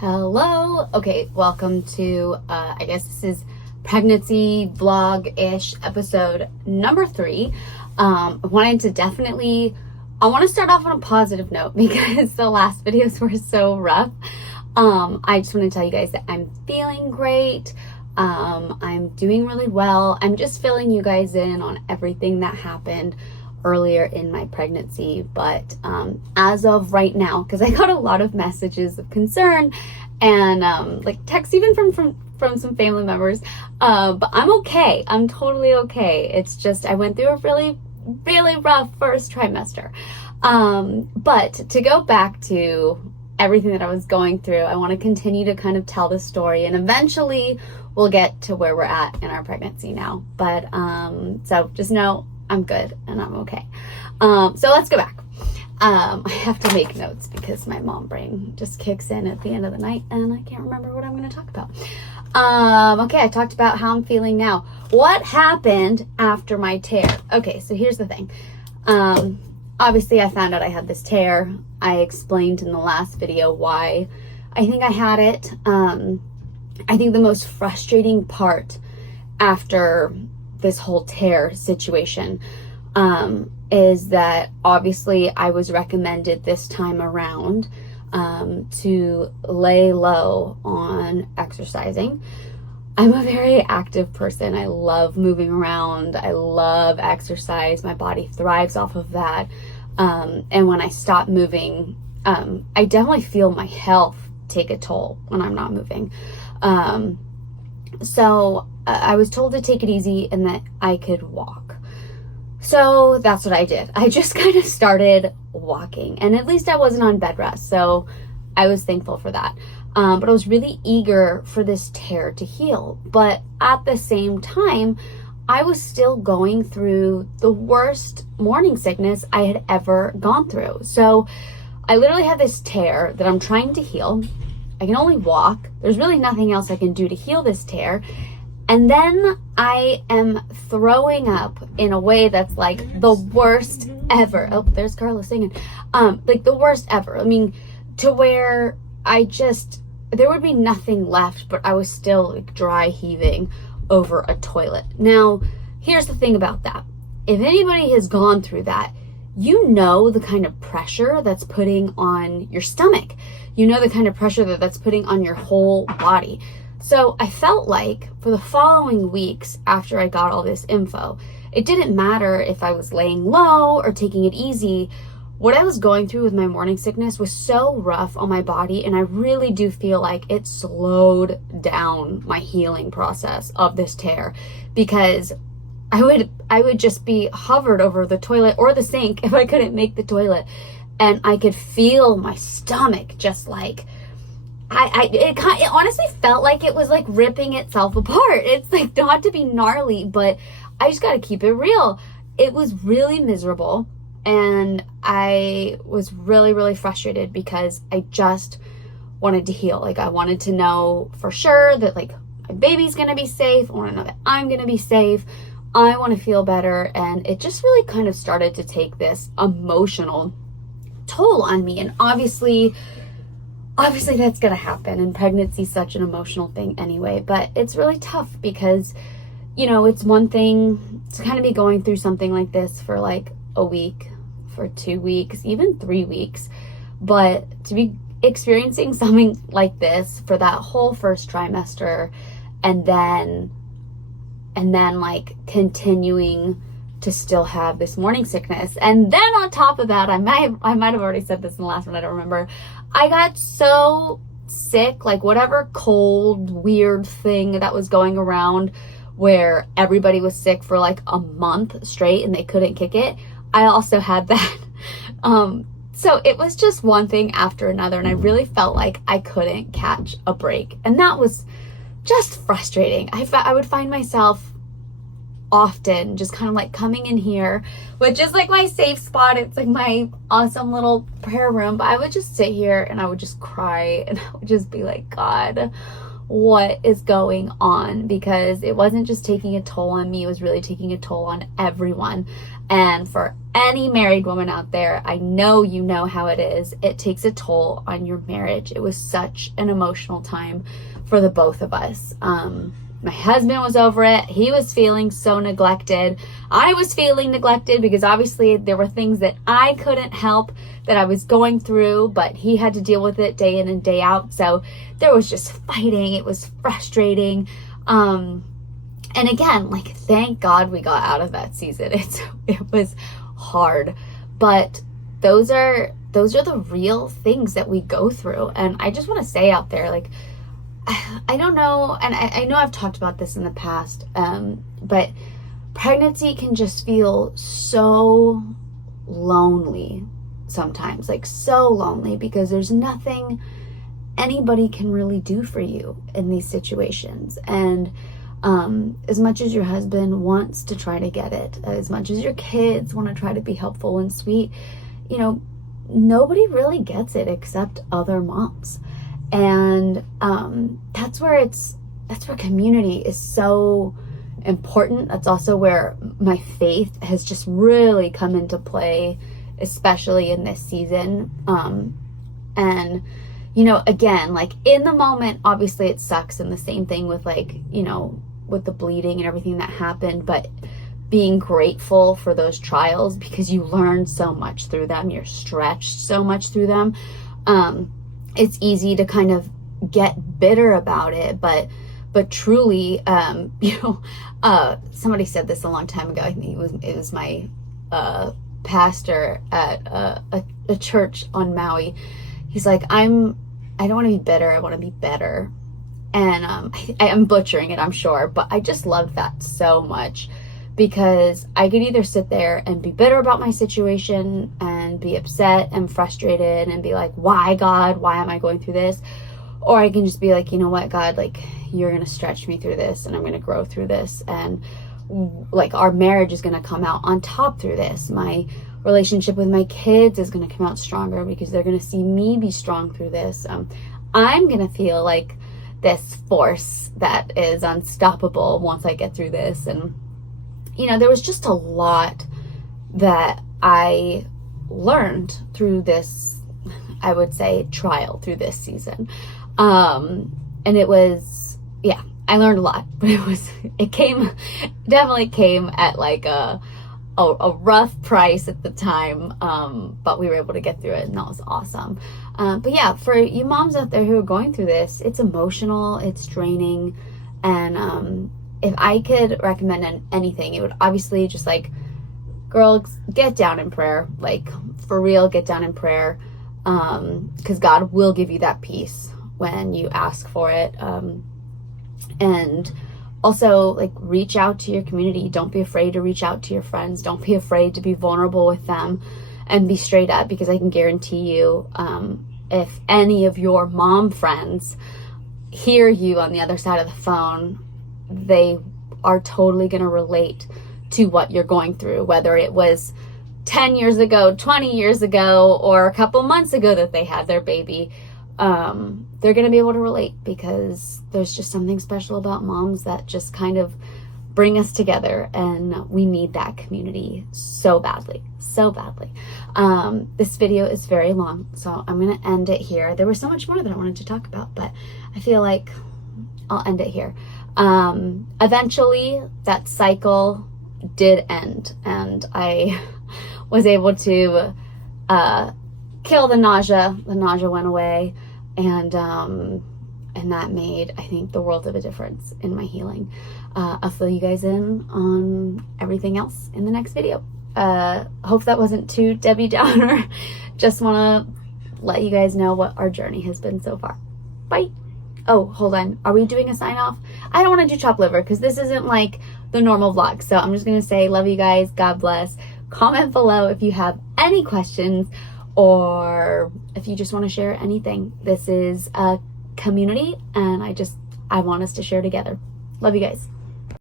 Hello. Okay, welcome to, I guess this is pregnancy vlog-ish episode number 3. I want to start off on a positive note because the last videos were so rough. I just want to tell you guys that I'm feeling great. I'm doing really well. I'm just filling you guys in on everything that happened earlier in my pregnancy, but as of right now, because I got a lot of messages of concern and like texts even from some family members, but I'm okay. I'm totally okay. It's just I went through a really rough first trimester, but to go back to everything that I was going through, I want to continue to kind of tell the story, and eventually we'll get to where we're at in our pregnancy now. But so just know I'm good and I'm okay. So let's go back. I have to make notes because my mom brain just kicks in at the end of the night and I can't remember what I'm going to talk about. Okay, I talked about how I'm feeling now. What happened after my tear? Okay, so here's the thing. Obviously I found out I had this tear. I explained in the last video why I think I had it. I think the most frustrating part after this whole tear situation is that obviously I was recommended this time around to lay low on exercising. I'm a very active person. I love moving around. I love exercise. My body thrives off of that. And when I stop moving, I definitely feel my health take a toll when I'm not moving. So I was told to take it easy and that I could walk. So that's what I did. I just kind of started walking, and at least I wasn't on bed rest. So I was thankful for that. But I was really eager for this tear to heal. But at the same time, I was still going through the worst morning sickness I had ever gone through. So I literally had this tear that I'm trying to heal. I can only walk. There's really nothing else I can do to heal this tear. And then I am throwing up in a way that's like the worst ever. Oh, there's Carla singing. Like the worst ever. I mean, to where there would be nothing left, but I was still like dry heaving over a toilet. Now, here's the thing about that. If anybody has gone through that, you know the kind of pressure that's putting on your stomach. You know the kind of pressure that's putting on your whole body. So I felt like for the following weeks after I got all this info, it didn't matter if I was laying low or taking it easy. What I was going through with my morning sickness was so rough on my body, and I really do feel like it slowed down my healing process of this tear, because I would just be hovered over the toilet or the sink if I couldn't make the toilet, and I could feel my stomach just like it honestly felt like it was like ripping itself apart. It's like not to be gnarly, but I just got to keep it real. It was really miserable, and I was really frustrated because I just wanted to heal. Like I wanted to know for sure that like my baby's gonna be safe. I want to know that I'm gonna be safe. I want to feel better, and it just really kind of started to take this emotional toll on me. And obviously that's gonna happen, and pregnancy is such an emotional thing anyway. But it's really tough because, you know, it's one thing to kind of be going through something like this for like a week, for 2 weeks, even 3 weeks, but to be experiencing something like this for that whole first trimester, and then like continuing to still have this morning sickness. And then on top of that, I might have already said this in the last one, I don't remember. I got so sick, like whatever cold, weird thing that was going around where everybody was sick for like a month straight and they couldn't kick it. I also had that. So it was just one thing after another, and I really felt like I couldn't catch a break. And that was just frustrating. I would find myself often just kind of like coming in here, which is like my safe spot. It's like my awesome little prayer room, but I would just sit here and I would just cry, and I would just be like, God, what is going on, because it wasn't just taking a toll on me, it was really taking a toll on everyone. And for any married woman out there, I know you know how it is. It takes a toll on your marriage. It was such an emotional time for the both of us. My husband was over it. He was feeling so neglected. I was feeling neglected because obviously there were things that I couldn't help that I was going through, but he had to deal with it day in and day out. So there was just fighting. It was frustrating. And again, like, thank God we got out of that season. It was hard, but those are the real things that we go through. And I just want to say out there, like, I don't know, and I know I've talked about this in the past, but pregnancy can just feel so lonely sometimes, like so lonely, because there's nothing anybody can really do for you in these situations. And as much as your husband wants to try to get it, as much as your kids want to try to be helpful and sweet, you know, nobody really gets it except other moms. And that's where community is so important. That's also where my faith has just really come into play, especially in this season. And you know, again, like, in the moment, obviously it sucks, and the same thing with, like, you know, with the bleeding and everything that happened, but being grateful for those trials, because you learn so much through them, you're stretched so much through them. It's easy to kind of get bitter about it, but truly, you know, somebody said this a long time ago. I think it was my pastor at a church on Maui. He's like, I don't want to be bitter, I want to be better. And I'm butchering it, I'm sure, but I just loved that so much, because I could either sit there and be bitter about my situation and be upset and frustrated and be like, why, God, why am I going through this? Or I can just be like, you know what, God, like, you're going to stretch me through this, and I'm going to grow through this. And like, our marriage is going to come out on top through this. My relationship with my kids is going to come out stronger because they're going to see me be strong through this. I'm going to feel like this force that is unstoppable once I get through this. And you know, there was just a lot that I learned through this, I would say, trial through this season. And it was, yeah, I learned a lot, but definitely came at like a rough price at the time. But we were able to get through it, and that was awesome. But yeah, for you moms out there who are going through this, it's emotional, it's draining. And, if I could recommend anything, it would obviously just, like, girls, get down in prayer. Like, for real, get down in prayer. Because God will give you that peace when you ask for it. And also, like, reach out to your community. Don't be afraid to reach out to your friends. Don't be afraid to be vulnerable with them and be straight up, because I can guarantee you, if any of your mom friends hear you on the other side of the phone, they are totally going to relate to what you're going through, whether it was 10 years ago, 20 years ago, or a couple months ago that they had their baby. They're going to be able to relate, because there's just something special about moms that just kind of bring us together, and we need that community so badly, so badly. This video is very long, so I'm going to end it here. There was so much more that I wanted to talk about, but I feel like I'll end it here. Eventually that cycle did end, and I was able to kill the nausea. The nausea went away, and that made, I think, the world of a difference in my healing. I'll fill you guys in on everything else in the next video. Hope that wasn't too Debbie Downer. Just want to let you guys know what our journey has been so far. Bye. Oh, hold on. Are we doing a sign off? I don't want to do chopped liver because this isn't like the normal vlog. So I'm just going to say, love you guys. God bless. Comment below if you have any questions, or if you just want to share anything. This is a community, and I want us to share together. Love you guys.